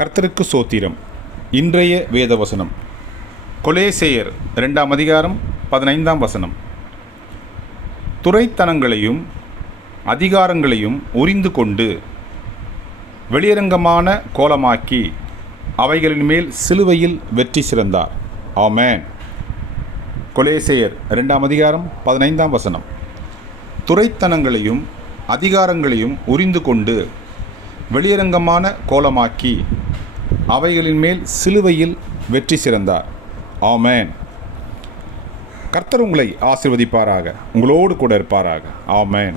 கர்த்தருக்கு சோத்திரம். இன்றைய வேத வசனம் கொலேசேயர் ரெண்டாம் அதிகாரம் பதினைந்தாம் வசனம். துறைத்தனங்களையும் அதிகாரங்களையும் உரிந்து கொண்டு வெளியரங்கமான கோலமாக்கி அவைகளின் மேல் சிலுவையில் வெற்றி சிறந்தார். ஆமென். கொலேசேயர் ரெண்டாம் அதிகாரம் பதினைந்தாம் வசனம். துறைத்தனங்களையும் அதிகாரங்களையும் உரிந்து கொண்டு வெளியரங்கமான கோலமாக்கி அவைகளின் மேல் சிலுவையில் வெற்றி சிறந்தார். ஆமேன். கர்த்தர் உங்களை ஆசிர்வதிப்பாராக. உங்களோடு கூட இருப்பாராக. ஆமேன்.